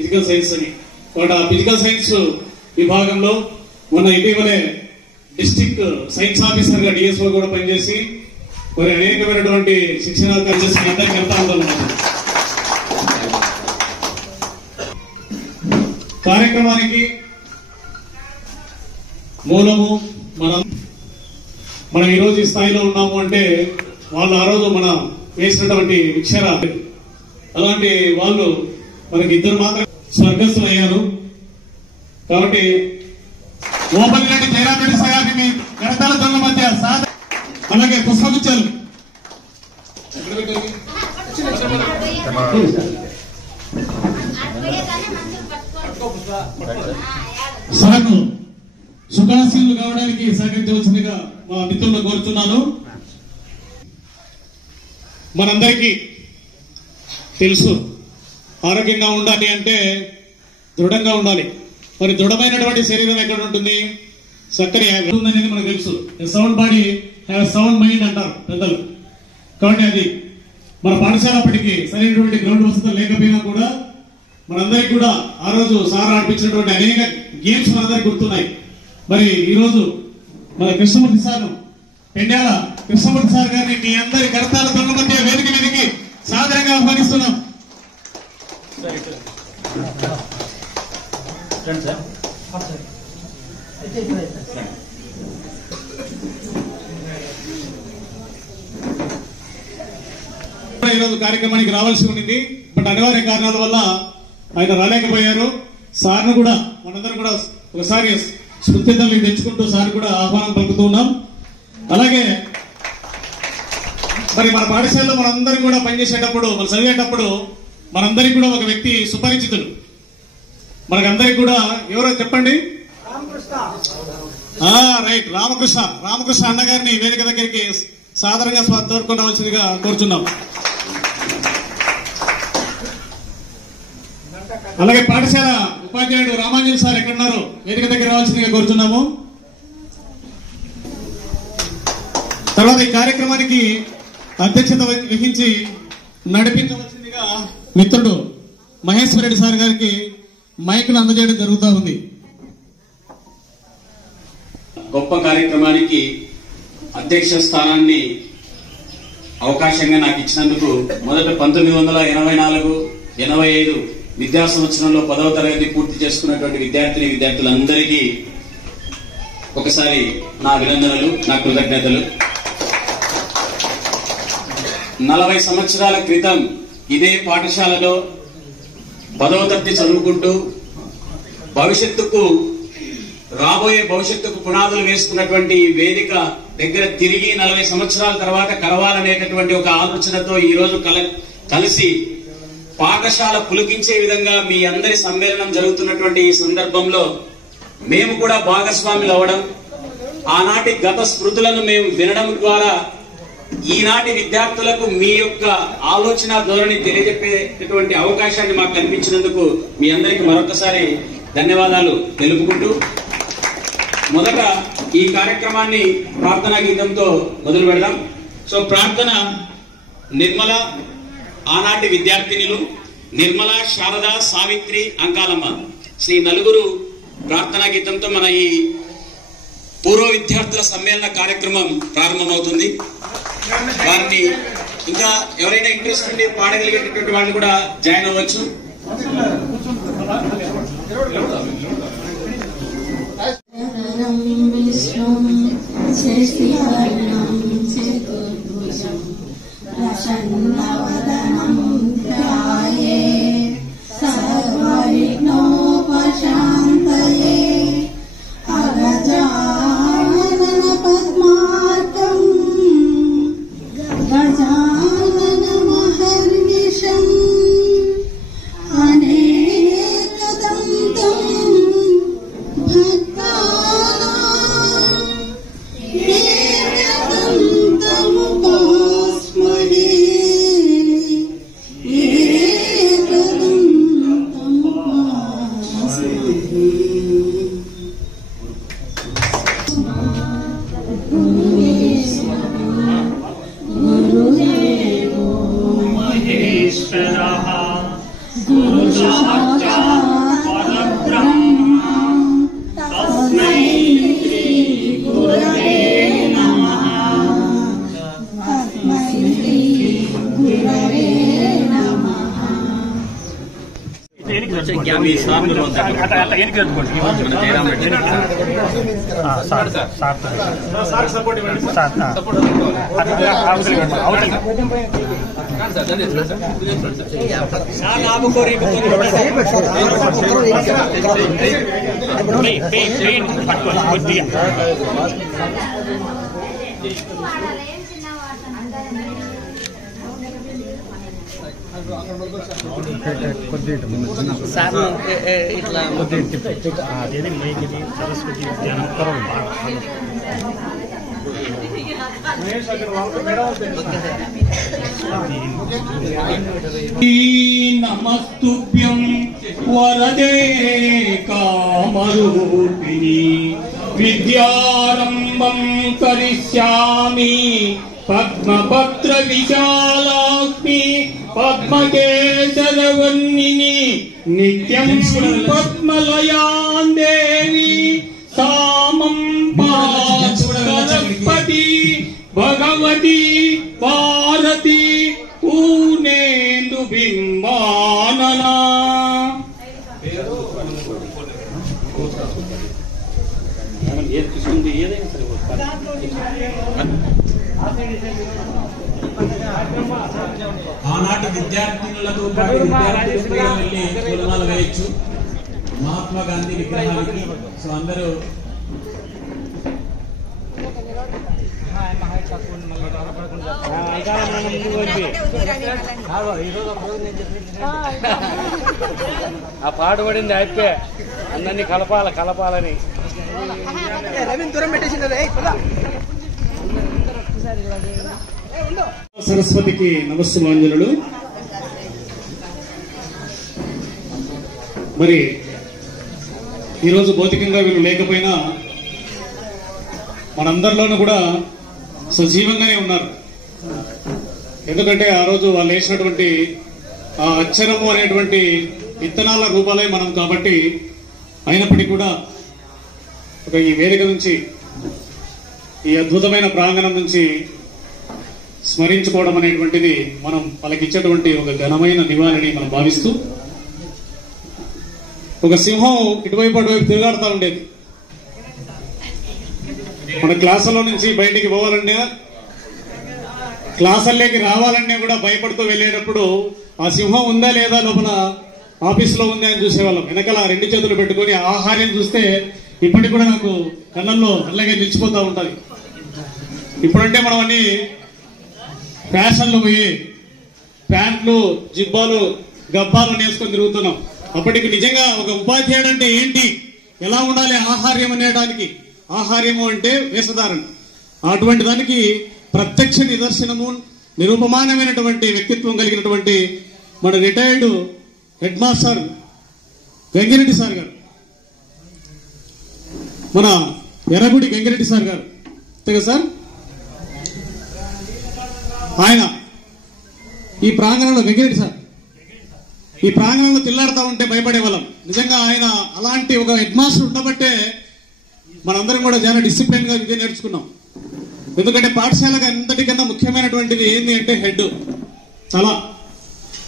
Physical science అని. వాటి ఆ ఫిజికల్ సైన్స్ విభాగంలో మొన్న ఇటీవలే డిస్ట్రిక్ట్ సైన్స్ ఆఫీసర్ గా డిఎస్ఓ కూడా పనిచేసి మరి అనేకమైనటువంటి శిక్షణ అందరికి వెళ్తా ఉందన్నమాట. కార్యక్రమానికి మూలము మనం ఈరోజు ఈ స్థాయిలో ఉన్నాము అంటే వాళ్ళు ఆ రోజు మనం వేసినటువంటి విక్షర, అలాంటి వాళ్ళు మనకి ఇద్దరు మాత్రం స్వర్గస్థులు అయ్యారు. కాబట్టి ఓపల్లిరెడ్డి జయరామరెడ్డి సాగారికి మీ గడతాల దొంగ మధ్య అలాగే పుష్పగుచ్చాలు సాగు సుఖాసీనులు కావడానికి సహకరించవలసిందిగా మా మిత్రులను కోరుతున్నాను. మనందరికీ తెలుసు ఆరోగ్యంగా ఉండాలి అంటే దృఢంగా ఉండాలి. మరి దృఢమైనటువంటి శరీరం ఎక్కడ ఉంటుంది? చక్కని ఉందనేది మనకు తెలుసు. Sound body have sound mind అంటారు పెద్దలు. కాబట్టి అది మన పాఠశాలప్పటికీ సరైనటువంటి గ్రౌండ్ వసతులు లేకపోయినా కూడా మనందరికీ కూడా ఆ రోజు సార్ ఆడిపించినటువంటి అనేక గేమ్స్ మనందరికీ గుర్తున్నాయి. మరి ఈ రోజు మన కృష్ణమూర్తి సార్, పెండ్యాల కృష్ణమూర్తి సార్ గారిని మీ అందరి కరతాల దొంగ మధ్య వేదిక మీదకి సాదరంగా ఆహ్వానిస్తున్నాం. ఈరోజు కార్యక్రమానికి రావాల్సి ఉండింది. బట్ అనివార్య కారణాల వల్ల ఆయన రాలేకపోయారు. సార్ను కూడా మనందరం కూడా ఒకసారి స్మృతికి తెచ్చుకుంటూ సార్ కూడా ఆహ్వానం పలుకుతూ ఉన్నాం. అలాగే మరి మన పాఠశాలలో మనందరం కూడా పనిచేసేటప్పుడు, మనం చదివేటప్పుడు మనందరికి కూడా ఒక వ్యక్తి సుపరిచితులు. మనకందరికి కూడా ఎవరో చెప్పండి? రైట్, రామకృష్ణ అన్నగారిని వేదిక దగ్గరికి సాధారణంగా తోడుకొని రావాల్సిందిగా కోరుచున్నాం. అలాగే పాఠశాల ఉపాధ్యాయుడు రామాంజలి సార్ ఎక్కడున్నారు? వేదిక దగ్గర రావాల్సిందిగా కోరుచున్నాము. తర్వాత ఈ కార్యక్రమానికి అధ్యక్షత వహించి నడిపించవలసిందిగా మిత్రుడు మహేశ్వర్ రెడ్డి సార్ గారికి మైకులు అందజేయడం జరుగుతూ ఉంది. గొప్ప కార్యక్రమానికి అధ్యక్ష స్థానాన్ని అవకాశంగా నాకు ఇచ్చినందుకు మొదట 1984-85 విద్యా సంవత్సరంలో 10వ తరగతి పూర్తి చేసుకున్నటువంటి విద్యార్థులందరికీ ఒకసారి నా అభినందనలు, నా కృతజ్ఞతలు. 40 సంవత్సరాల క్రితం ఇదే పాఠశాలలో 10వ తరగతి చదువుకుంటూ రాబోయే భవిష్యత్తుకు పునాదులు వేసుకున్నటువంటి వేదిక దగ్గర తిరిగి 40 సంవత్సరాల తర్వాత కలవాలనేటటువంటి ఒక ఆలోచనతో ఈ రోజు కలిసి పాఠశాల పులికించే విధంగా మీ అందరి సమ్మేళనం జరుగుతున్నటువంటి ఈ సందర్భంలో మేము కూడా భాగస్వాములు అవ్వడం, ఆనాటి గత స్మృతులను మేము వినడం ద్వారా ఈనాటి విద్యార్థులకు మీ యొక్క ఆలోచన ధోరణి తెలియజెప్పేటటువంటి అవకాశాన్ని మాకు కల్పించినందుకు మీ అందరికీ మరొకసారి ధన్యవాదాలు తెలుపుకుంటూ, మొదట ఈ కార్యక్రమాన్ని ప్రార్థనా గీతంతో మొదలు పెడదాం. సో ప్రార్థన నిర్మల, ఆనాటి విద్యార్థినులు నిర్మల, శారద, సావిత్రి, అంకాలమ్మ, శ్రీ నలుగురు ప్రార్థనా గీతంతో మన ఈ పూర్వ విద్యార్థుల సమ్మేళన కార్యక్రమం ప్రారంభమవుతుంది. వారిని ఇంకా ఎవరైనా ఇంట్రెస్ట్ ఉండి పాడగలిగేటటువంటి వాళ్ళు కూడా జాయిన్ అవ్వచ్చు. మీ సార్ జయరాం రెడ్డి సార్ ఇట్లా సరస్వతి నమస్తుభ్యం వరదే కామరూపిణి విద్యారంభం కరిష్యామి పద్మపత్ర విశాలాగ్ని పద్మకేశరవన్నిని నిత్యం పద్మలయాం దేవి సామం పార్వతి భగవతి భారతి పూర్ణేందు బింబాననా. ఆనాటి విద్యార్థినులతో పాటు విద్యార్థులు కూడా వెళ్ళి పూలమాల వేయచ్చు మహాత్మా గాంధీ విగ్రహానికి. సో అందరూ ఆ పాట పడింది అయిపోయి అందరినీ కలపాలని సరస్వతికి నమస్సుమాంజలులు. మరి ఈరోజు భౌతికంగా వీళ్ళు లేకపోయినా మనందరిలోనూ కూడా సజీవంగానే ఉన్నారు. ఎందుకంటే ఆ రోజు వాళ్ళు వేసినటువంటి ఆ అక్షరము అనేటువంటి విత్తనాల రూపాలే మనం కాబట్టి, అయినప్పటికీ కూడా ఒక ఈ వేదిక నుంచి ఈ అద్భుతమైన ప్రాంగణం నుంచి స్మరించుకోవడం అనేటువంటిది మనం వాళ్ళకి ఇచ్చేటువంటి ఒక ఘనమైన నివాళిని మనం భావిస్తూ, ఒక సింహం ఇటువైపు అటువైపు తిరుగాడుతూ ఉండేది. మన క్లాసుల్లో నుంచి బయటికి పోవాలన్నా, క్లాసుల్లోకి రావాలన్నా కూడా భయపడుతూ వెళ్ళేటప్పుడు ఆ సింహం ఉందా లేదా లోపల ఆఫీసులో ఉందా అని చూసేవాళ్ళం. వెనకాల రెండు చేతులు పెట్టుకుని ఆహార్యం చూస్తే ఇప్పటికి కూడా నాకు కళ్ళల్లో అలాగే నిలిచిపోతూ ఉంటది. ఇప్పుడంటే మనం అన్ని ఫ్యాషన్లు పోయి ప్యాంట్లు జిబ్బాలు గబ్బాలు నేసుకొని తిరుగుతున్నాం. అప్పటికి నిజంగా ఒక ఉపాధ్యాయుడు అంటే ఏంటి, ఎలా ఉండాలి ఆహార్యం అనేటానికి, ఆహార్యము అంటే వేషధారణ, అటువంటి దానికి ప్రత్యక్ష నిదర్శనము నిరూపమానమైనటువంటి వ్యక్తిత్వం కలిగినటువంటి మన retired head master Gangireddy sir గారు, మన ఎర్రగుడి గంగిరెడ్డి సార్ గారు అంతే సార్. ఆయన ఈ ప్రాంగణంలో గంగిరెడ్డి సార్ ఈ ప్రాంగణంలో తిల్లాడుతూ ఉంటే భయపడే వాళ్ళం. నిజంగా ఆయన అలాంటి ఒక హెడ్ మాస్టర్ ఉండబట్టే మనందరం కూడా చాలా డిసిప్లిన్ గా విద్య నేర్చుకున్నాం. ఎందుకంటే పాఠశాలకు అంతటికన్నా ముఖ్యమైనటువంటిది ఏంటి అంటే హెడ్.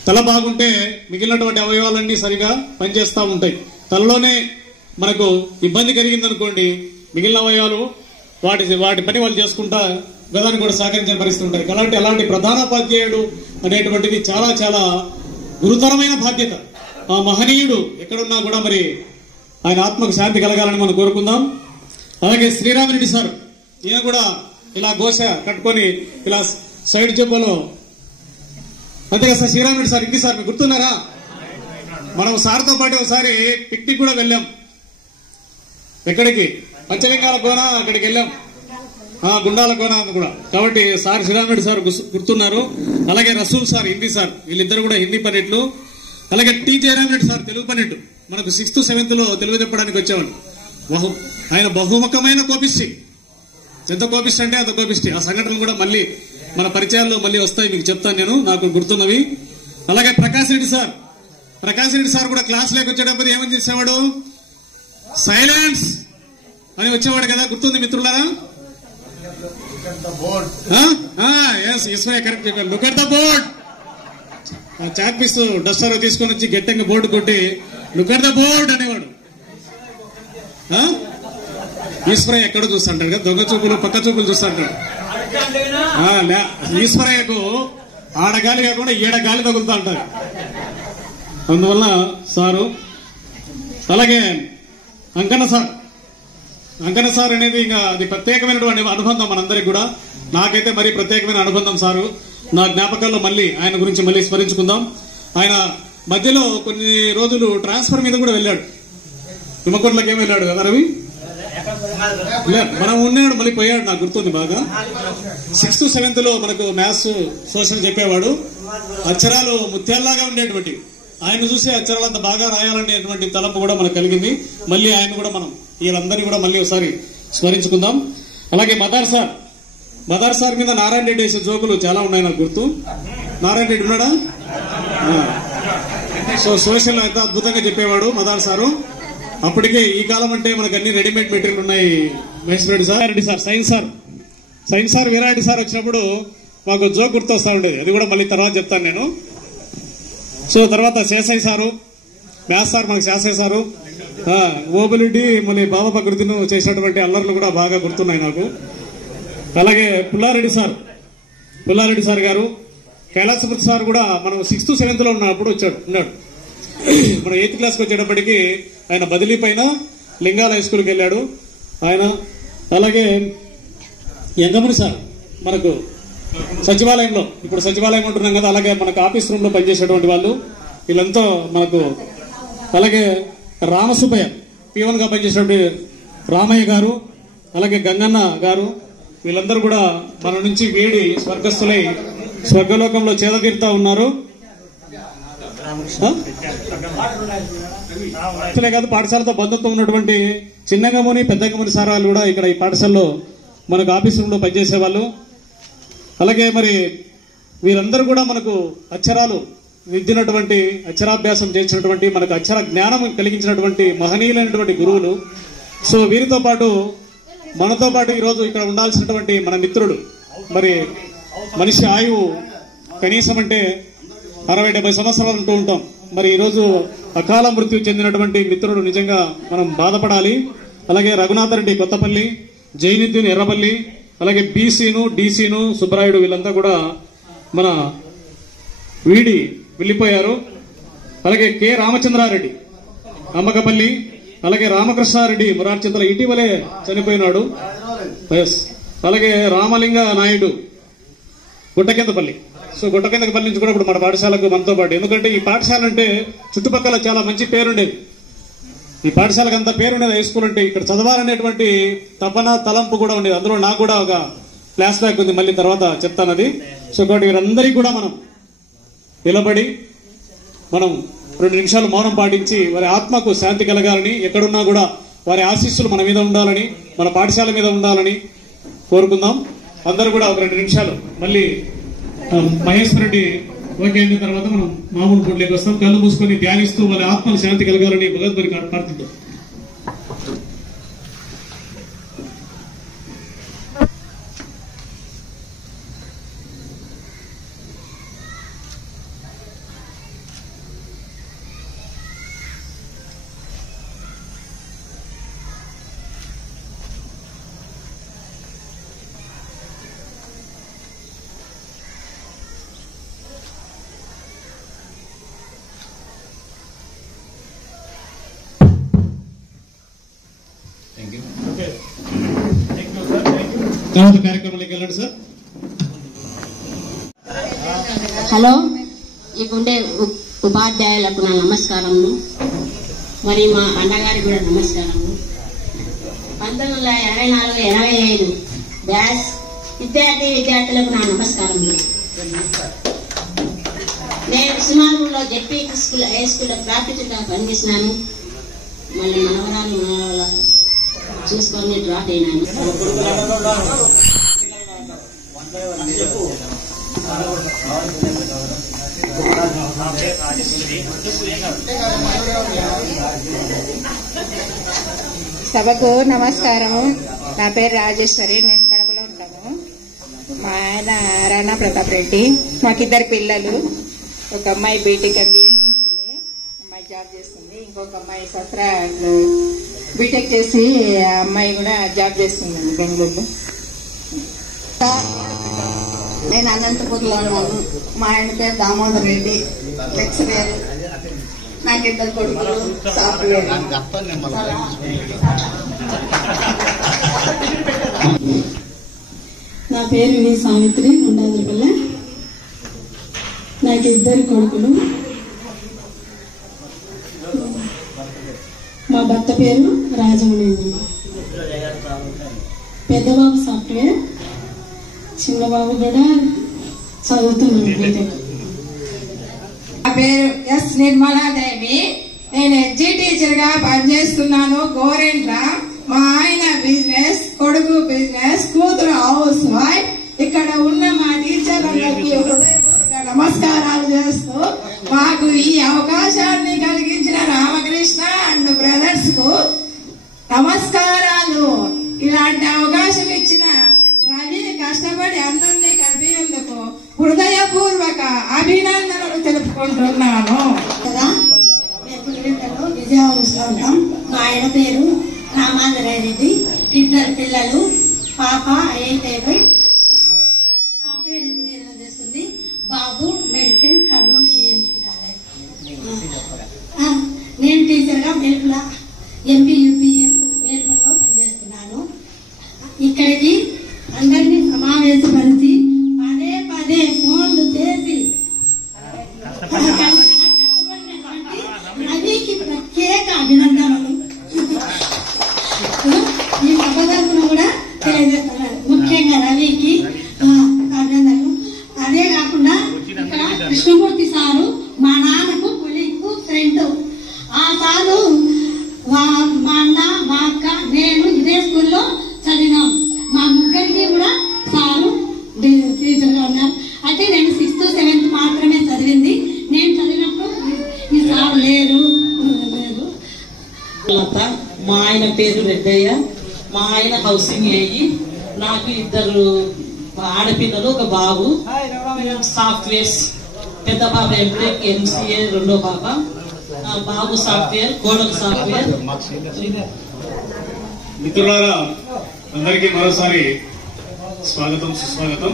తల బాగుంటే మిగిలినటువంటి అవయవాలన్నీ సరిగా పనిచేస్తూ ఉంటాయి. తలలోనే మనకు ఇబ్బంది కలిగిందనుకోండి, మిగిలిన అవయవాలు వాటి పని వాళ్ళు చేసుకుంటా గదాన్ని కూడా సహకరించే పరిస్థితి ఉంటాయి. అలాంటి ప్రధానోపాధ్యాయుడు అనేటువంటిది చాలా చాలా గురుతరమైన బాధ్యత. ఆ మహనీయుడు ఎక్కడున్నా కూడా మరి ఆయన ఆత్మకు శాంతి కలగాలని మనం కోరుకుందాం. అలాగే శ్రీరామరెడ్డి సార్, ఈయన కూడా ఇలా గోస కట్టుకొని ఇలా సైడ్ జబ్బలో అంతేగా సార్. శ్రీరామరెడ్డి సార్ ఇంటి సార్ మీకు గుర్తున్నారా? మనం సార్తో పాటు ఒకసారి పిక్నిక్ కూడా వెళ్ళాం. ఎక్కడికి? పంచలింగాల కోన అక్కడికి వెళ్ళాం, గుండాల కోన కూడా. కాబట్టి సార్ శ్రీరామరెడ్డి సార్ గుర్తున్నారు. అలాగే రసూల్ సార్ హిందీ సార్, వీళ్ళిద్దరు కూడా హిందీ పండిట్లు. అలాగే టి జయరామరెడ్డి సార్ తెలుగు పండిట్టు. మనకు 6th 7th లో తెలుగు చెప్పడానికి వచ్చేవాళ్ళు. ఆయన బహుముఖమైన కోపిష్టి. ఎంత కోపిష్టి అంటే అంత కోపిష్టి. ఆ సంఘటనలు కూడా మళ్ళీ మన పరిచయాల్లో మళ్ళీ వస్తాయి, మీకు చెప్తాను నేను, నాకు గుర్తున్నవి. అలాగే ప్రకాష్ రెడ్డి సార్ కూడా క్లాస్ లేక వచ్చేటప్పుడు ఏమని చేసేవాడు? సైలెన్స్ అని వచ్చేవాడు కదా, గుర్తుంది మిత్రులారా? కరెక్ట్ చెప్పారు. Look at the board. Chalk piece duster తీసుకొని వచ్చి గట్టంగా బోర్డు కొట్టి లుక్ అట్ ద బోర్డ్ అనేవాడు. ఈశ్వరయ్య ఎక్కడ చూస్తుంటాడు కదా, దొంగ చూపులు పక్క చూపులు చూస్తుంటాడు. ఈశ్వరయ్యకు ఆడగాలి కాకుండా ఏడగాలి తగులుతూ ఉంటారు. అందువల్ల సారు, అలాగే అంకన్న సార్ అనేది ఇంకా అది ప్రత్యేకమైనటువంటి అనుబంధం మనందరికి కూడా. నాకైతే మరీ ప్రత్యేకమైన అనుబంధం సారు. నా జ్ఞాపకాల్లో మళ్ళీ ఆయన గురించి మళ్ళీ స్మరించుకుందాం. ఆయన మధ్యలో కొన్ని రోజులు ట్రాన్స్ఫర్ మీద కూడా వెళ్ళాడు. తుమ్మకొండలకి ఏమి వెళ్ళాడు కదా రవి, మనం ఉన్నాడు మళ్ళీ పోయాడు, నాకు గుర్తుంది బాగా. 6th 7th లో మనకు మ్యాథ్స్ సోషల్ చెప్పేవాడు. అక్షరాలు ముత్యాల్లాగా ఉండేటువంటి ఆయన చూసి అక్షరాలు అంత బాగా రాయాలనేటువంటి తలంపు కూడా మనకు కలిగింది. మళ్ళీ ఆయన కూడా మనం వీళ్ళందరినీ కూడా మళ్ళీ ఒకసారి స్మరించుకుందాం. అలాగే మదార్ సార్ మీద నారాయణ రెడ్డి వేసే జోకులు చాలా ఉన్నాయి నాకు గుర్తు. నారాయణ రెడ్డి ఉన్నాడా? సో సోషల్ అయితే అద్భుతంగా చెప్పేవాడు మదార్ సారు. అప్పటికే ఈ కాలం అంటే మనకు అన్ని రెడీమేడ్ మెటీరియల్ ఉన్నాయి. Maheshwara Reddy sir, science sir Veerareddy sir వచ్చినప్పుడు మాకు జోక్ గుర్తొస్తా ఉండేది. అది కూడా మళ్ళీ తర్వాత చెప్తాను నేను. సో తర్వాత శేషయ్య సారు, మ్యాథ్స్ సార్ మనకు శేషయ్య సారు, ఓబులిడ్డి మళ్ళీ బాబా ప్రకృతిను చేసినటువంటి అల్లర్లు కూడా బాగా గుర్తున్నాయి నాకు. అలాగే పుల్లారెడ్డి సార్ గారు, కైలాసపతి సార్ కూడా మనం 6th 7th లో ఉన్నప్పుడు ఉన్నాడు. మనం 8th క్లాస్కి వచ్చేటప్పటికి ఆయన బదిలీ పైన లింగాల హై స్కూల్కి వెళ్ళాడు ఆయన. అలాగే యంగముని సార్ మనకు సచివాలయంలో, ఇప్పుడు సచివాలయం ఉంటున్నాం కదా, అలాగే మనకు ఆఫీస్ రూమ్ లో పనిచేసేటువంటి వాళ్ళు వీళ్ళంతా మనకు. అలాగే రామసుబ్బయ్య P1 గా పనిచేసేటువంటి రామయ్య గారు, అలాగే గంగన్న గారు, వీళ్ళందరూ కూడా మన నుంచి వేడి స్వర్గస్థులై స్వర్గలోకంలో చేదతీరుతా ఉన్నారు. అసలే కాదు, పాఠశాలతో బంధుత్వం ఉన్నటువంటి చిన్నగముని పెద్దగముని సార్ వాళ్ళు కూడా ఇక్కడ ఈ పాఠశాలలో మనకు ఆఫీస్ రూమ్ లో పనిచేసేవాళ్ళు. అలాగే మరి వీరందరూ కూడా మనకు అక్షరాలు దిద్దినటువంటి, అక్షరాభ్యాసం చేసినటువంటి, మనకు అక్షర జ్ఞానం కలిగించినటువంటి మహనీయులైనటువంటి గురువులు. సో వీరితో పాటు మనతో పాటు ఈరోజు ఇక్కడ ఉండాల్సినటువంటి మన మిత్రుడు, మరి మనిషి ఆయువు కనీసం అంటే 60-70 సంవత్సరాలు అంటూ ఉంటాం. మరి ఈరోజు అకాల మృత్యు చెందినటువంటి మిత్రుడు నిజంగా మనం బాధపడాలి. అలాగే రఘునాథ రెడ్డి కొత్తపల్లి, జైనుద్దీన్ ఎర్రపల్లి, అలాగే బీసీను డీసీను సుబ్బరాయుడు వీళ్ళంతా కూడా మన వీడి వెళ్ళిపోయారు. అలాగే కె రామచంద్రారెడ్డి అమ్మకపల్లి, అలాగే రామకృష్ణారెడ్డి మురార్చంద్ర ఇటీవలే చనిపోయినాడు. అలాగే రామలింగ నాయుడు గుట్టకిందపల్లి. సో గుట్టకిందపల్లి నుంచి కూడా ఇప్పుడు మన పాఠశాలకు మనతో పాటు, ఎందుకంటే ఈ పాఠశాల అంటే చుట్టుపక్కల చాలా మంచి పేరుండేది. ఈ పాఠశాలకు అంత పేరుండేది హై స్కూల్ అంటే. ఇక్కడ చదవాలనేటువంటి తపన తలంపు కూడా ఉండేది. అందులో నాకు కూడా ఒక ఫ్లాష్ బ్యాక్ ఉంది, మళ్ళీ తర్వాత చెప్తాను అది. సో కాబట్టి వీరందరికీ కూడా మనం నిలబడి మనం 2 నిమిషాలు మౌనం పాటించి వారి ఆత్మకు శాంతి కలగాలని, ఎక్కడున్నా కూడా వారి ఆశీస్సులు మన మీద ఉండాలని, మన పాఠశాల మీద ఉండాలని కోరుకుందాం. అందరూ కూడా ఒక 2 నిమిషాలు మళ్ళీ మహేశ్వర రెడ్డి ఓకే అయిన తర్వాత మనం మామూలు పూటలోకి వస్తాం. కళ్ళు మూసుకొని ధ్యానిస్తూ వాళ్ళ ఆత్మకు శాంతి కలగాలని భగవద్గీత ప్రార్థిద్దాం. తర్వాత కార్యక్రమానికి వెళ్ళండి సార్. హలో, ఇప్పుడే ఉపాధ్యాయులకు నా నమస్కారములు, మరి మా అన్నగారికి కూడా నమస్కారములు. 1984-85 బ్యాచ్ విద్యార్థులకు నా నమస్కారములు. నేను ఉస్మాన్పూర్లో జెడ్పీ స్కూల్ హై స్కూల్లో ప్రాఫిట్గా పనిచేసినాను. మళ్ళీ మనవరాలు చూసుకొని డ్రాప్ అయినాను. సభకు నమస్కారము. నా పేరు రాజేశ్వరి, నేను కడపలో ఉంటాను. మా ఆయన రాణా ప్రతాప్ రెడ్డి. మాకిద్దరు పిల్లలు, ఒక అమ్మాయి బీటెక్ MBA చేస్తుంది, అమ్మాయి జాబ్ చేస్తుంది. ఇంకొక అమ్మాయి సత్రా బీటెక్ చేసి ఆ అమ్మాయి కూడా జాబ్ చేస్తుందండి బెంగళూరులో. నేను అనంతపురంలో ఉన్నాను. మా ఆయన పేరు దామోదర్ రెడ్డి, లెక్చరర్. నాకు 2 కొడుకులు, సాఫ్ట్వేర్. నా పేరు వి సావిత్రి, ఉండాదిపల్లె. నాకు 2 కొడుకులు. మా భర్త పేరు రాజమణేంద్ర. పెద్దబాబు సాఫ్ట్వేర్, చిన్నబాబు కూడా చదువుతున్నాను బీటెక్. నా పేరు ఎస్ నిర్మలాదేవి. నేను ఎడ్జీ టీచర్ గా పనిచేస్తున్నాను గోరెంట్ల. మా ఆయన బిజినెస్, కొడుకు బిజినెస్, కూతురు హౌస్ వైఫ్. ఇక్కడ ఉన్న మా టీచర్లందరికీ హృదయపూర్వక నమస్కారాలు చేస్తూ మాకు ఈ అవకాశాన్ని కలిగించిన రామకృష్ణ అండ్ బ్రదర్స్ కు నమస్కారాలు. ఇలాంటి అవకాశం ఇచ్చిన రవిని కష్టపడి అందరినీ కలిపేందుకు హృదయపూర్వక అభినందనలు తెలుపుకుంటున్నాను. విజయవాడలో ఉంటాం. మా ఆయన పేరు రామాంజనేరెడ్డి. 2 పిల్లలు. పాప 8 సాఫ్ట్వేర్ ఇంజనీరింగ్ చేస్తుంది. బాబు మెడిసిన్ కర్నూలు KMC కాలేజ్. నేను టీచర్ గా మేల్పుల MPUPM మేల్పుల్లో పనిచేస్తున్నాను. ఇక్కడికి అందరినీ సమావేశపరిచి పదే ఫోన్లు చేసి రవికి ప్రత్యేక అభినందనలు ఈ సభదర్శన కూడా తెలియజేస్తున్నారు. ముఖ్యంగా రవికి అభినందనలు. అదే కాకుండా ఇక్కడ కృష్ణమూర్తి సారు మా నాన్నకు కొలీకు ఫ్రెండ్. ఆ సారు మా అన్న, మా అక్క, నేను ఇదే స్కూల్లో చదివినాం. మా ముగ్గురికి కూడా సారు టీచర్ గా ఉన్నారు. అయితే నేను 6th 7th మాత్రమే చదివింది. నేను చదివినప్పుడు ఈ సార్ లేరు. మా ఆయన పేరు రెడ్డయ్య. మా ఆయన హౌసింగ్ అయ్యి నాకు 2 ఆడపిల్లలు, ఒక బాబు సాఫ్ట్వేర్స్. పెద్ద బాబు ఎంటెక్ MCA, రెండో బాబ బాబు సాఫ్ట్వేర్, కోడలు సాఫ్ట్వేర్. మిత్రులారా, అందరికీ మరోసారి స్వాగతం, సుస్వాగతం.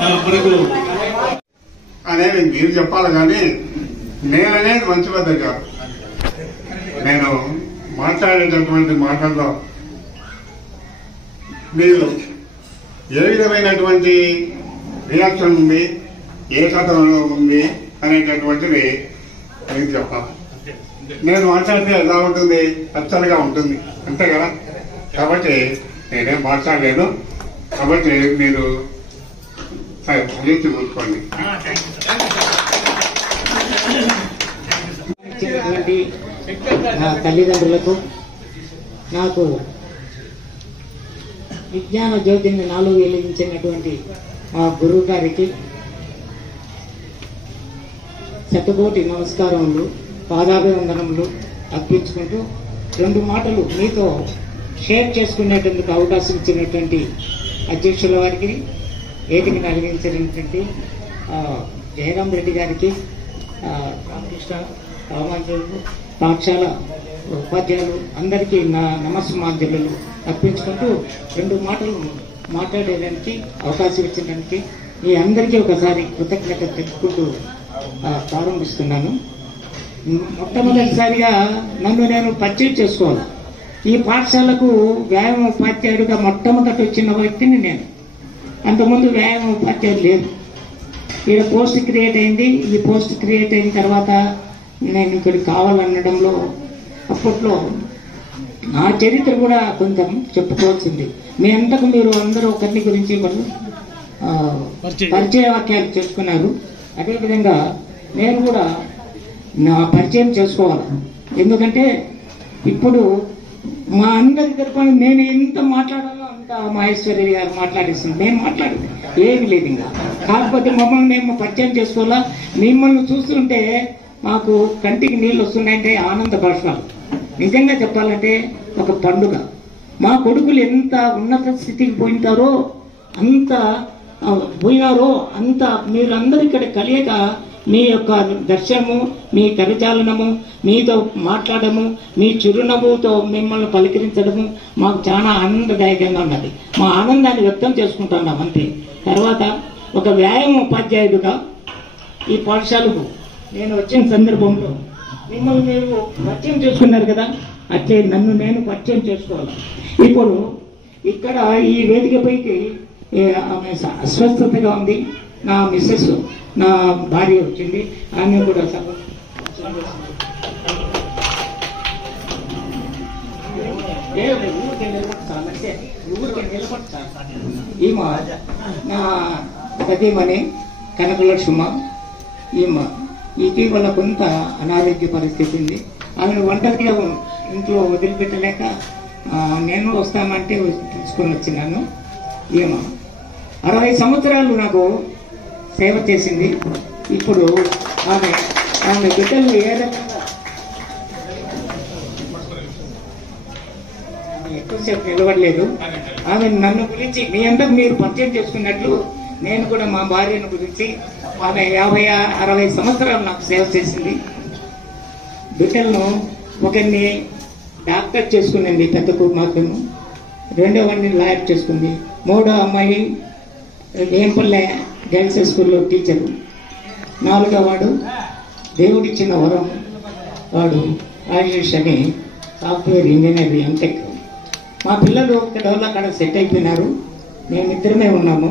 మనకు అనేది మీరు చెప్పాలి కానీ నేననేది మంచి పద్ధతి కాదు. నేను మాట్లాడేటటువంటి మాటల్లో మీరు ఏ విధమైనటువంటి రియాక్షన్ ఉంది, ఏ కథలో ఉంది అనేటటువంటిది మీకు చెప్పాలి. నేను మాట్లాడితే ఎలా ఉంటుంది, అచ్చలుగా ఉంటుంది, అంతే కదా. కాబట్టి నేనేం మాట్లాడలేను. కాబట్టి మీరు కూర్చోండి. నా తల్లిదండ్రులకు, నాకు విజ్ఞాన జ్యోతిని 4 వెలిగించినటువంటి మా గురువు గారికి శతకోటి నమస్కారములు, పాదాభివందనములు అర్పించుకుంటూ 2 మాటలు మీతో షేర్ చేసుకునేటందుకు అవకాశం ఇచ్చినటువంటి అధ్యక్షుల వారికి, వేదిక నిర్వహించినటువంటి జయరాం రెడ్డి గారికి, రామకృష్ణ రామాంజలు, పాఠశాల ఉపాధ్యాయులు అందరికీ నా నమస్మాంజలు అర్పించుకుంటూ 2 మాటలు మాట్లాడేదానికి అవకాశం ఇచ్చడానికి మీ అందరికీ ఒకసారి కృతజ్ఞత తెలుపుకుంటూ ప్రారంభిస్తున్నాను. మొట్టమొదటిసారిగా నన్ను నేను పరిచయం చేసుకోవాలి. ఈ పాఠశాలకు వ్యాయామ ఉపాధ్యాయుడిగా మొట్టమొదటి వచ్చిన వ్యక్తిని నేను. అంతకుముందు వ్యాయామ ఉపాధ్యాయులు లేరు. ఇక్కడ పోస్ట్ క్రియేట్ అయింది. ఈ పోస్ట్ క్రియేట్ అయిన తర్వాత నేను ఇక్కడికి కావాలనడంలో అప్పట్లో నా చరిత్ర కూడా కొంచెం చెప్పుకోవాల్సింది. మీ అంతకు మీరు అందరూ ఒకరి గురించి పరిచయ వాక్యాలు చేసుకున్నారు. అదేవిధంగా నేను కూడా నా పరిచయం చేసుకోవాలి. ఎందుకంటే ఇప్పుడు మా అందరి తరపున నేను ఎంత మాట్లాడాలో అంత మహేశ్వరి గారు మాట్లాడిస్తుంది. నేను మాట్లాడింది ఏమి లేదు ఇంకా. కాకపోతే మమ్మల్ని మేము పరిచయం చేసుకోవాలా. మిమ్మల్ని చూస్తుంటే మాకు కంటికి నీళ్ళు వస్తున్నాయంటే ఆనంద భాషలు. నిజంగా చెప్పాలంటే ఒక పండుగ. మా కొడుకులు ఎంత ఉన్నత స్థితికి పోయింటారో అంత పోయినారో అంత మీరందరూ ఇక్కడ కలియక మీ యొక్క దర్శనము, మీ కరచాలనము, మీతో మాట్లాడము, మీ చిరునవ్వుతో మిమ్మల్ని పలకరించడము మాకు చాలా ఆనందదాయకంగా ఉన్నది. మా ఆనందాన్ని వ్యక్తం చేసుకుంటున్నాం అంతే. తర్వాత ఒక వ్యాయామ ఉపాధ్యాయుడుగా ఈ పాఠశాలకు నేను వచ్చిన సందర్భంలో మిమ్మల్ని మీరు పరిచయం చేసుకున్నారు కదా, అట్లే నన్ను నేను పరిచయం చేసుకోవాలి. ఇప్పుడు ఇక్కడ ఈ వేదికపైకి ఆమె అస్వస్థతగా ఉంది. నా మిస్సెస్, నా భార్య వచ్చింది. ఆమె కూడా ఈమె నా సతీమణి కనకలక్ష్మ. ఈమె ఇటీవల కొంత అనారోగ్య పరిస్థితి ఉంది. ఆమెను ఒంటరిగా ఇంట్లో వదిలిపెట్టలేక నేను వస్తామంటే తీసుకొని వచ్చినాను. ఈమె 60 సంవత్సరాలు నాకు సేవ చేసింది. ఇప్పుడు ఆమె బిడ్డలు ఏ రకంగా ఎక్కువసేపు నిలబడలేదు. ఆమె నన్ను గురించి మీ అందరూ మీరు పరిచయం చేసుకున్నట్లు నేను కూడా మా భార్యను గురించి, ఆమె 50-60 సంవత్సరాలు నాకు సేవ చేసింది. బిడ్డలను ఒకరిని డాక్టర్ చేసుకునింది, పెద్ద కుమార్తెను. రెండో వాడిని లాయర్ చేసుకుంది. మూడో అమ్మాయి ఏంపల్లె గర్ల్స్ స్కూల్లో టీచరు. 4వ వాడు దేవుడిచ్చిన వరం, వాడు రాజేష్ అని సాఫ్ట్వేర్ ఇంజనీర్ ఎంటెక్. మా పిల్లలు అక్కడ సెట్ అయిపోయినారు. మేమిద్దరమే ఉన్నాము.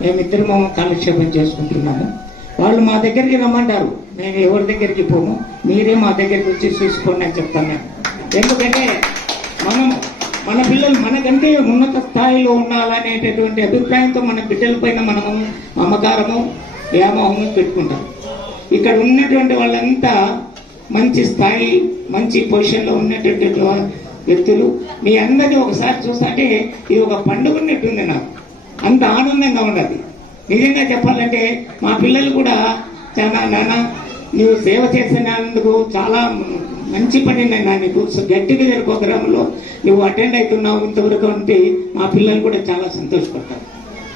మేమిద్దరము కాలక్షేపం చేసుకుంటున్నాము. వాళ్ళు మా దగ్గరికి రమ్మంటారు, మేము ఎవరి దగ్గరికి పోము, మీరే మా దగ్గరికి వచ్చి చూసుకోండి అని చెప్తాను నేను. ఎందుకంటే మన పిల్లలు మనకంటే ఉన్నత స్థాయిలో ఉండాలనేటటువంటి అభిప్రాయంతో మన బిడ్డల పైన మనము మమకారము, వ్యామోహము పెట్టుకుంటాం. ఇక్కడ ఉన్నటువంటి వాళ్ళంతా మంచి స్థాయి, మంచి పొజిషన్లో ఉన్నటువంటి వ్యక్తులు. మీ అందరినీ ఒకసారి చూస్తుంటే ఇది ఒక పండుగ ఉన్నట్టుంది. నాకు అంత ఆనందంగా ఉండదు. నిజంగా చెప్పాలంటే మా పిల్లలు కూడా చాలా, నాన్న నువ్వు సేవ చేసినందుకు చాలా మంచి పని నేను నీకు గెట్ టుగెదర్ ప్రోగ్రాంలో నువ్వు అటెండ్ అవుతున్నావు ఇంతవరకు అంటే మా పిల్లలు కూడా చాలా సంతోషపడతారు.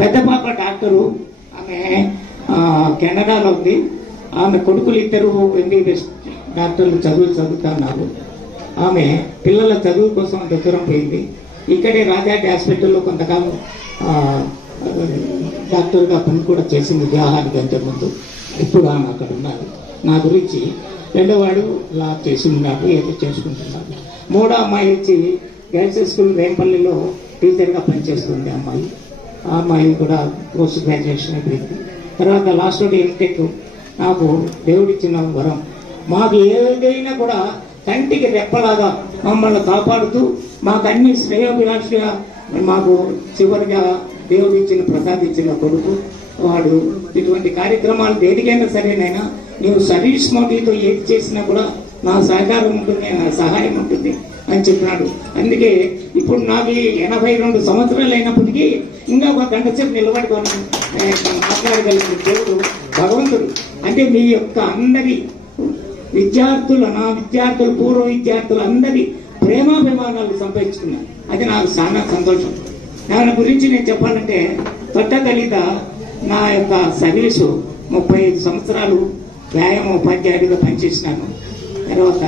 పెద్ద పాప డాక్టరు, ఆమె కెనడాలో ఉంది. ఆమె కొడుకులు ఇద్దరు MBBS డాక్టర్లు చదువుతున్నారు. ఆమె పిల్లల చదువు కోసం అంత దూరం పోయింది. ఇక్కడే రాజాటి హాస్పిటల్లో కొంతకాలం డాక్టర్గా పని కూడా చేసింది వివాహానికి అంతే ముందు. ఇప్పుడు ఆమె అక్కడ ఉన్నారు. నా గురించి రెండోవాడు లా చేసి ఉన్నాడు, ఏదో చేసుకుంటున్నాడు. మూడో అమ్మాయి వచ్చి గర్ల్స్ స్కూల్ వేంపల్లిలో టీచర్గా పనిచేస్తుంది అమ్మాయి. ఆ అమ్మాయి కూడా పోస్ట్ గ్రాడ్యుయేషన్ అయిపోయింది. తర్వాత లాస్ట్ ఎంటెక్. నాకు దేవుడిచ్చిన వరం. మాకు ఏదైనా కూడా కంటికి రెప్పలాగా మమ్మల్ని కాపాడుతూ మాకు అన్ని శ్రేయోభిలాషగా మాకు చివరిగా దేవుడిచ్చిన ప్రసాదించిన కొడుకు వాడు. ఇటువంటి కార్యక్రమాలు దేనికైనా సరేనైనా నువ్వు సర్వీస్ మోటివ్తో ఏది చేసినా కూడా నా సహకారం ఉంటుంది, నా సహాయం ఉంటుంది అని చెప్పినాడు. అందుకే ఇప్పుడు నాకు 82 సంవత్సరాలు అయినప్పటికీ ఇంకా ఒక గంట సేపు నిలబడుకొని మాట్లాడగలిగిన దేవుడు భగవంతుడు. అంటే మీ యొక్క అందరి విద్యార్థులు, నా విద్యార్థులు, పూర్వ విద్యార్థులు అందరి ప్రేమాభిమానాలు సంపాదించుకున్నాను. అది నాకు చాలా సంతోషం. దాని గురించి నేను చెప్పాలంటే తొట్టతలిత నా యొక్క సర్వీసు 35 సంవత్సరాలు వ్యాయామ ఉపాధ్యాయుడిగా పనిచేసినాను. తర్వాత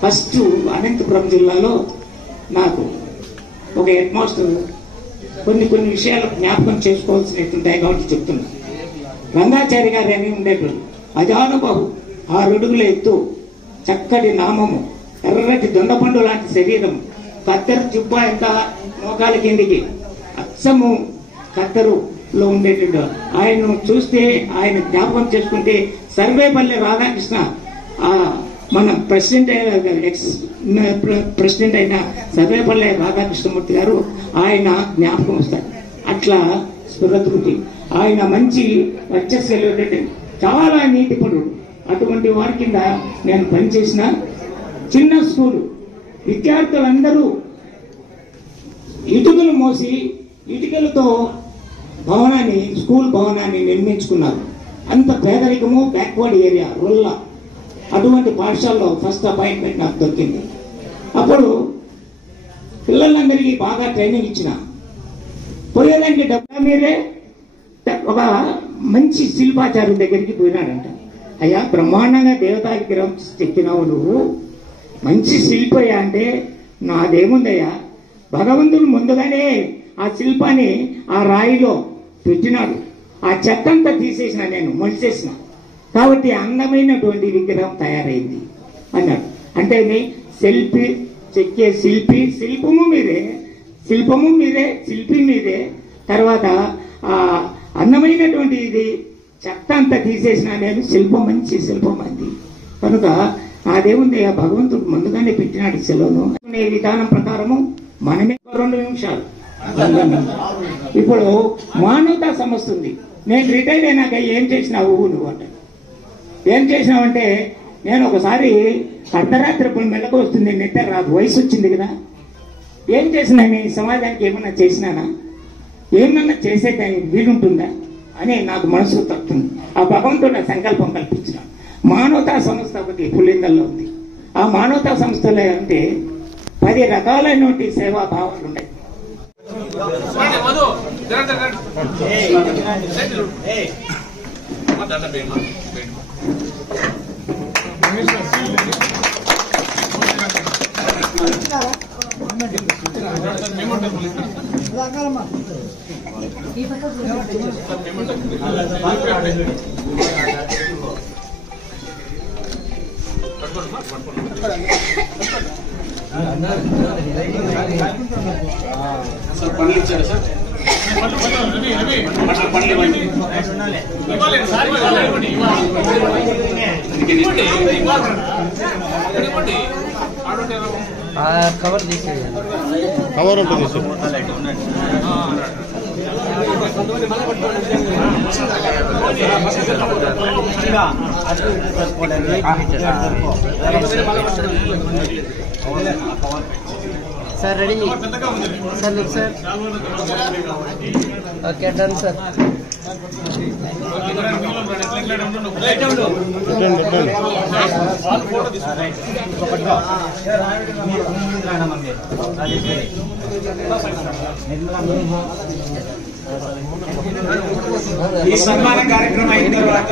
ఫస్ట్ అనంతపురం జిల్లాలో నాకు ఒక హెడ్ మాస్టర్ కొన్ని విషయాలు జ్ఞాపకం చేసుకోవాల్సినవి ఉంటాయి కాబట్టి చెప్తున్నాను. రంగాచారి గారు అని ఉండేటోళ్ళు. అజానుబాహు, 6 అడుగుల ఎత్తు, చక్కటి నామము, ఎర్రటి దొండపండు లాంటి శరీరం, కత్తెరు జుబ్బా ఎంత మోకాల కిందికి, అచ్చము కత్తెరులో ఉండేటట్టు. ఆయన్ను చూస్తే, ఆయన జ్ఞాపకం చేసుకుంటే సర్వేపల్లి రాధాకృష్ణ, మన ఎక్స్ ప్రెసిడెంట్ అయిన సర్వేపల్లి రాధాకృష్ణమూర్తి గారు ఆయన జ్ఞాపకం వస్తారు. అట్లా స్ఫురతృతి. ఆయన మంచి వర్చస్సు కలిగేటట్టు చాలా నీతిపరుడు. అటువంటి వారి కింద నేను పనిచేసిన చిన్న స్కూలు. విద్యార్థులందరూ ఇటుకలు మోసి ఇటుకలతో స్కూల్ భవనాన్ని నిర్మించుకున్నారు. అంత పేదరికము, బ్యాక్వర్డ్ ఏరియా, రొల్ల. అటువంటి పాఠశాలలో ఫస్ట్ అపాయింట్మెంట్ నాకు దొరికింది. అప్పుడు పిల్లలందరికీ బాగా ట్రైనింగ్ ఇచ్చిన. పోయేదానికి డబ్బా మీరే, ఒక మంచి శిల్పాచార్యుల దగ్గరికి పోయినాడంట. అయ్యా, బ్రహ్మాండంగా దేవతా విగ్రహం చెక్కినావు నువ్వు, మంచి శిల్పయ్యా అంటే, నాదేముందయ్యా, భగవంతుడు ముందుగానే ఆ శిల్పాన్ని ఆ రాయిలో పెట్టినాడు, ఆ చెత్తంతా తీసేసిన, నేను మొలిచేసిన, కాబట్టి అందమైనటువంటి విగ్రహం తయారైంది అన్నాడు. అంటే శిల్పి చెక్కే శిల్పము మీరే, శిల్పి మీరే, తర్వాత ఆ అందమైనటువంటి ఇది చెత్త అంతా తీసేసిన నేను, మంచి శిల్పం అంది. కనుక అదేముంది, ఆ భగవంతుడు ముందుగానే పెట్టినాడు సెలవును. విధానం ప్రకారము మనమే 2 నిమిషాలు. ఇప్పుడు మానవతా సమస్య ఉంది. నేను రిటైర్ అయినాక ఏం చేసినావు నువ్వు అంటే, ఏం చేసినావంటే, నేను ఒకసారి అర్ధరాత్రి మెలకు వస్తుంది, నిద్ర రాదు, వయసు వచ్చింది కదా, ఏం చేసినా నేను సమాజానికి ఏమన్నా చేసినానా, ఏమన్నా చేసేదాన్ని వీలుంటుందా అని నాకు మనసు తప్పుతుంది. ఆ భగవంతుడు సంకల్పం కల్పించిన మానవతా సంస్థ ఒకటి పులిందల్లో ఉంది. ఆ మానవతా సంస్థలో అంటే 10 రకాలైనటువంటి సేవా భావాలు ఉన్నాయి. సార్ పనులు ఇచ్చారా సార్? పనులు ఇవ్వండి. కవర్ తీసి కవర్ ఉంటుంది sir. Sir ready sir, look sir. Okay, done sir. ఈ సన్మాన కార్యక్రమం అయిన తర్వాత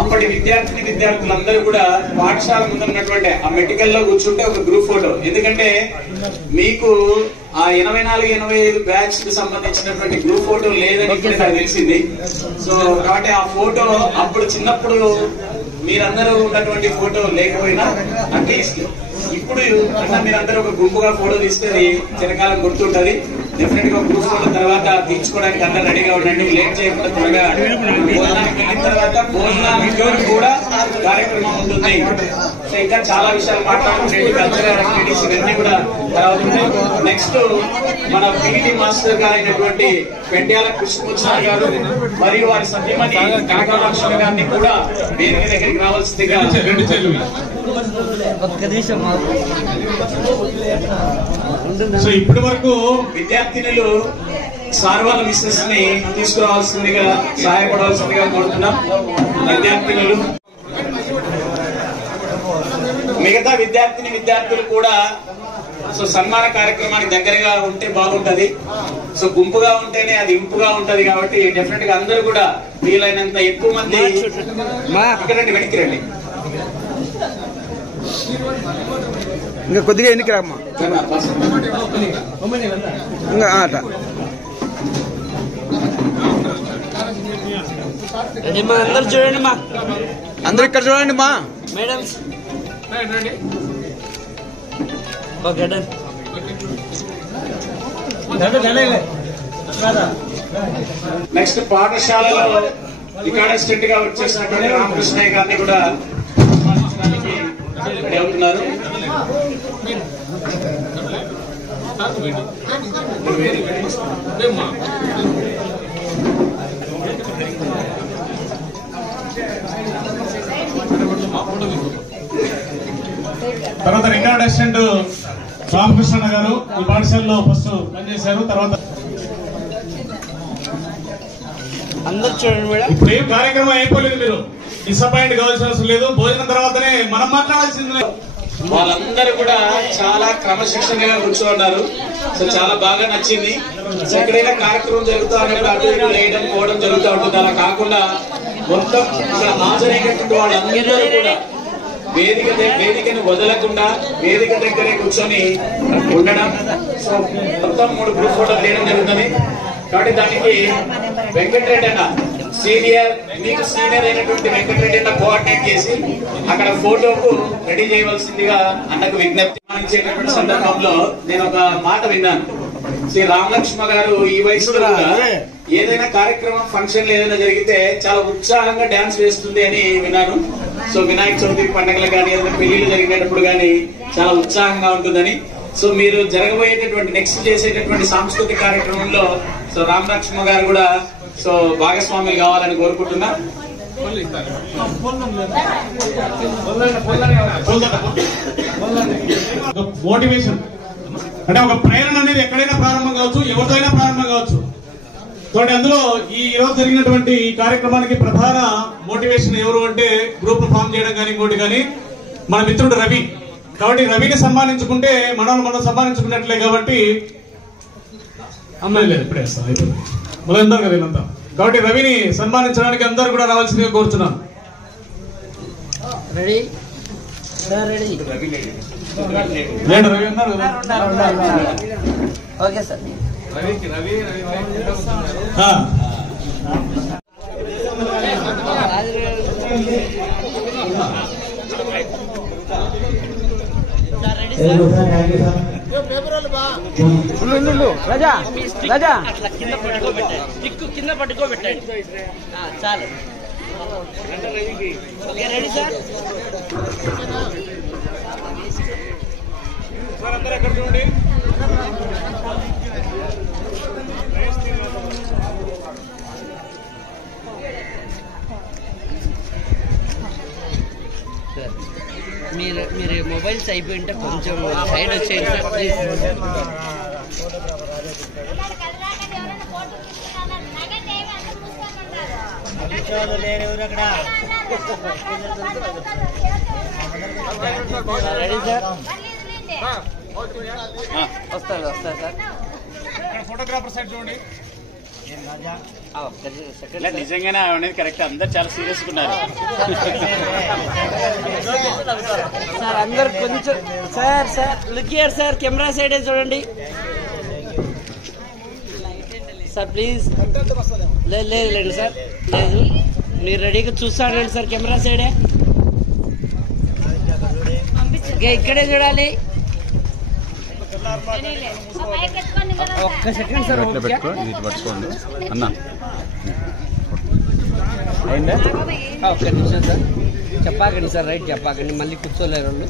అప్పటి విద్యార్థులందరూ కూడా పాఠశాల ముందున్నటువంటి ఆ మెడికల్ లో కూర్చుంటే ఒక గ్రూప్ ఫోటో. ఎందుకంటే మీకు ఆ 84-85 బ్యాచ్ కి సంబంధించినటువంటి గ్రూప్ ఫోటో లేదని ఇప్పుడే నాకు తెలిసింది. సో కాబట్టి ఆ ఫోటో అప్పుడు చిన్నప్పుడు మీరందరూ ఉన్నటువంటి ఫోటో లేకపోయినా అట్లీస్ట్ ఇప్పుడు అన్న మీరందరూ ఒక గుంపుగా ఫోటో తీస్తే చిరకాలం గుర్తుంటది. డెఫినెట్ గా గ్రూప్ ఫోటో తర్వాత తీర్చుకోవడానికి అందరూ రెడీగా ఉండండి. లేట్ చేయకుండా త్వరగా భోజనానికి వెళ్ళిన తర్వాత భోజనానికి కూడా కార్యక్రమం ఉంటుంది. సో ఇంకా చాలా విషయాలు మాట్లాడుతుంటే కల్చరల్ యాక్టివిటీస్ ఇవన్నీ కూడా తర్వాత ఉంటాయి. నెక్స్ట్ మన పీటీ మాస్టర్ గారు అయినటువంటి పెండ్యాల కృష్ణమూర్తి గారు మరియు వారి సభ్యమణి కనకలక్ష్మి గారిని కూడా వేదిక దగ్గరికి రావాల్సిందిగా సో ఇప్పటి వరకు విద్యార్థినులు సార్ వాళ్ళ మిస్సెస్ ని తీసుకురావాల్సిందిగా సహాయపడాల్సిందిగా కోరుతున్నాం. విద్యార్థినులు మిగతా విద్యార్థులు కూడా సో సన్మాన కార్యక్రమానికి దగ్గరగా ఉంటే బాగుంటది. సో గుంపుగా ఉంటేనే అది ఇంపుగా ఉంటది. కాబట్టి డెఫినెట్ గా అందరూ కూడా వీలైనంత ఎక్కువ మంది ఇక్కడ వెనక్కి రండి. ఇంకా కొద్దిగా ఎన్నికి రామ్మా, ఇంకా ఆట అందరు చూడండి మా, అందరు ఇక్కడ చూడండి మా మేడమ్స్. Okay done. నెక్స్ట్ పాఠశాలలో రికార్డ్ అసిస్టెంట్ గా వచ్చేసినటువంటి రామకృష్ణయ్య గారిని కూడా రెడీ అవుతున్నారు. తర్వాత రికార్డ్ అసిస్టెంట్ రామకృష్ణ గారు ఈ పాఠశాలలో ఫస్ట్ పనిచేశారు. తర్వాత అందరు చూడండి మేడం. ఇప్పుడు ఏం కార్యక్రమం అయిపోలేదు, మీరు డిసప్పాయింట్ కావాల్సిన అవసరం లేదు. భోజనం తర్వాతనే మనం మాట్లాడాల్సింది. వాళ్ళందరూ కూడా చాలా క్రమశిక్షణగా కూర్చోన్నారు. సో చాలా బాగా నచ్చింది. సో ఎక్కడైనా కార్యక్రమం జరుగుతా ఉన్నప్పుడు అటు ఇటు లేయడం పోవడం జరుగుతూ ఉంటుంది. అలా కాకుండా మొత్తం ఇక్కడ హాజరైనటువంటి వాళ్ళందరూ కూడా వేదికను వదలకుండా వేదిక దగ్గరే కూర్చొని ఉండడం. సో మొత్తం 3 గ్రూప్ ఫోటోలు తీయడం జరుగుతుంది. కాబట్టి దానికి వెంకటరెడ్డి అన్న మీకు సీనియర్ అయినటువంటి వెంకటరెడ్డి అన్న కోఆర్డినేట్ చేసి అక్కడ ఫోటోకు రెడీ చేయవలసిందిగా అన్నకు విజ్ఞప్తి ఇచ్చేటటువంటి సందర్భంలో నేను ఒక మాట విన్నాను. శ్రీ రామలక్ష్మ గారు ఈ వయసులో కూడా ఏదైనా కార్యక్రమం ఫంక్షన్లు ఏదైనా జరిగితే చాలా ఉత్సాహంగా డాన్స్ వేస్తుంది అని విన్నాను. సో వినాయక చవితి పండుగలు కానీ ఏదైనా పెళ్లిళ్ళు జరిగేటప్పుడు కానీ చాలా ఉత్సాహంగా ఉంటుందని. సో మీరు జరగబోయేటటువంటి నెక్స్ట్ చేసేటటువంటి సాంస్కృతిక కార్యక్రమంలో సో రామలక్ష్మ గారు కూడా సో భాగస్వాములు కావాలని కోరుకుంటున్నా. మోటివేషన్ అంటే ఒక ప్రేరణ అనేది ఎక్కడైనా ప్రారంభం కావచ్చు, ఎవరితో అయినా ప్రారంభం కావచ్చు. కాబట్టి అందులో ఈ రోజు జరిగినటువంటి ఈ కార్యక్రమానికి ప్రధాన మోటివేషన్ ఎవరు అంటే గ్రూప్ ఫామ్ చేయడం కానీ ఇంకోటి కానీ మన మిత్రుడు రవి. కాబట్టి రవిని సన్మానించుకుంటే మనం సన్మానించుకున్నట్లే. కాబట్టి అమ్మాయి లేదు ఇప్పుడే అయిపోయింది మనందరూ కదా వీళ్ళంతా. కాబట్టి రవిని సన్మానించడానికి అందరూ కూడా రావాల్సిందిగా కోరుతున్నాను. రెడీ లేడు రవి అన్నారు కదా. Okay sir. రాజా రాజా కింద పట్టుకోబెట్టండి చాలు. Okay ready sir. అందరూ ఎక్కడ చూడండి. మీరు మొబైల్స్ అయిపోయింటే కొంచెం సైడ్ వచ్చేయండి సార్ ప్లీజ్. Ready sir. వస్తారు సార్. ఫోటోగ్రాఫర్ సైడ్ చూడండి. నిజంగానే అనేది కరెక్ట్. అందరు చాలా సీరియస్ గా ఉన్నారు సార్. అందరు కొంచెం sir look here sir. Camera సైడే చూడండి సార్ ప్లీజ్. లేదు సార్ లేదు, మీరు రెడీగా చూస్తానండి సార్. కెమెరా సైడే ఇక్కడే చూడాలి. ఒక్క సెకండ్ సార్. అన్నా ఒక్క నిమిషం సార్. చెప్పాకండి సార్, రైట్ చెప్పాకండి, మళ్ళీ కూర్చోలేరు వాళ్ళు.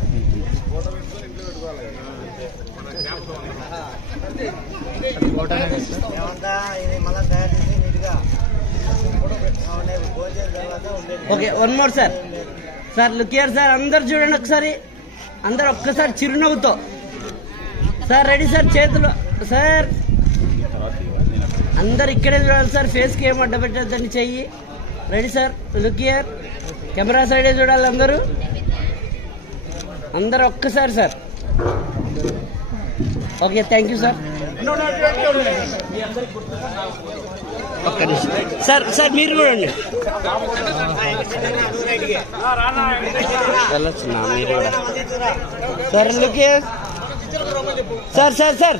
Okay one more sir. Sir look here sir. అందరు చూడండి ఒకసారి. అందరు ఒక్కసారి చిరునవ్వుతో సార్. Ready sir. చేతులు సార్. అందరు ఇక్కడే చూడాలి సార్. ఫేస్కి ఏం అడ్డ పెట్టద్దని చెయ్యి. Ready sir. Look here. Camera సైడే చూడాలి అందరూ. అందరు ఒక్కసారి sir. Okay thank you sir. ఒక్క నిమిషం సార్. మీరు కూడా అండి వెళ్ళొచ్చున్నా మీరు కూడా sir. Look here sir. Sir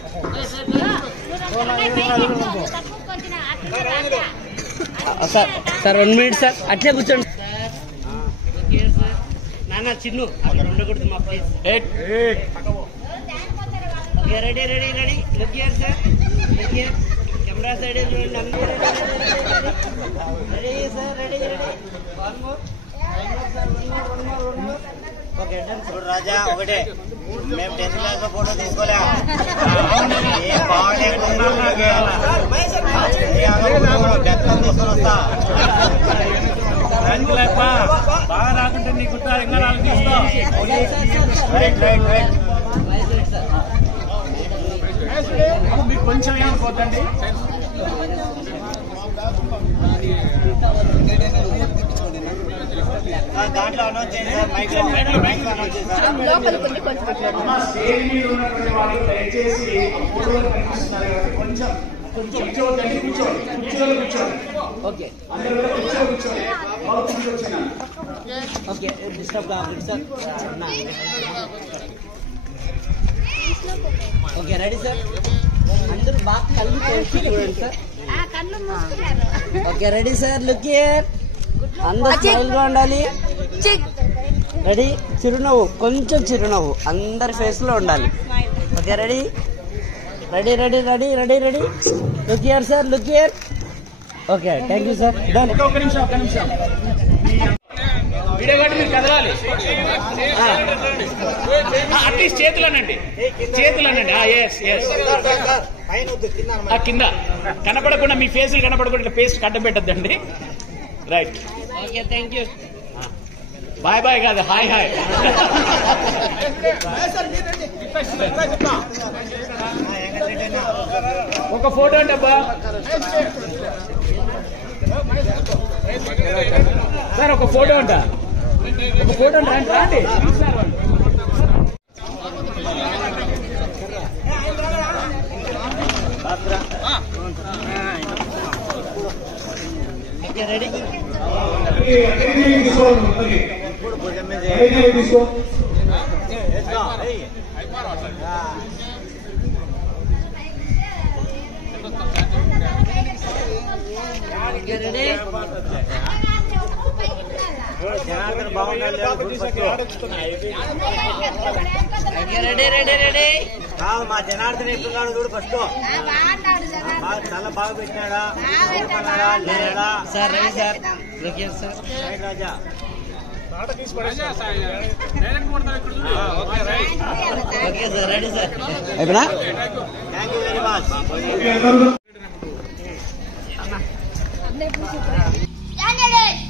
1 minute sir. అట్లే కూర్చోండి నాన్న. చిన్ను ఉండకూడదు మా please. Ready look here sir. Look here. Camera side చూడండి అందరూ. Ready sir. Ready one more sir. One more. Okay done sir. Raja ఒకటే, మేము 10th క్లాస్ లో ఫోటో తీసుకోలే. ఏం బాగలేకుండా తీసుకొని వస్తా. బాగా రాకుంటే నీకు ఇంకా 4 తీసుకో. మీకు కొంచెం ఏమైపోతండి. దాంట్లో అనౌన్స్ చేయండి సార్, మైక్ అనౌన్స్ చేయండి సార్. స్టేజ్ మీద ఉన్నటువంటి వాళ్ళు దయచేసి ఫోటోలు కనిపిస్తున్నారు కదా, కొంచెం కూర్చోవద్దండి, కూర్చోండి. ఓకే అందరూ కూర్చోండి. ఓకే డిస్టర్బ్ కావాలి సార్. ఓకే రెడీ సార్, అందరూ బాగా కళ్ళు తెరిచి చూడండి sir. Okay ready sir, look here. అందరూ స్మైల్ గా ఉండాలి. రెడీ, చిరునవ్వు, కొంచెం చిరునవ్వు అందరి ఫేస్ లో ఉండాలి. Okay ready ready ready ready ready ready look here sir, look here. Okay thank you sir. Done. ఒక్క నిమిషం వీడియో కాబట్టి మీరు కదలాలి. అట్లీస్ట్ చేతులనండి. కింద కనపడకుండా, మీ ఫేసులు కనపడకుండా పేస్ట్ కట్ట పెట్టద్దండి. Right, okay thank you. Bye bye కాదు, హాయ్ హాయ్. ఒక ఫోటో అండి అబ్బా సార్, ఒక ఫోటో అంట, రాండి. రెడీ జనార్దన్ బాగుండాలి. మా జనార్దన్ ఎప్పుడున్నాడు చూడు ఫస్ట్. తల బాగా పెట్టినాడా, లేడా sir? Ready sir, sir Raja. Okay sir, ready sir. అయిపోయినా? Thank you very much. Candidate!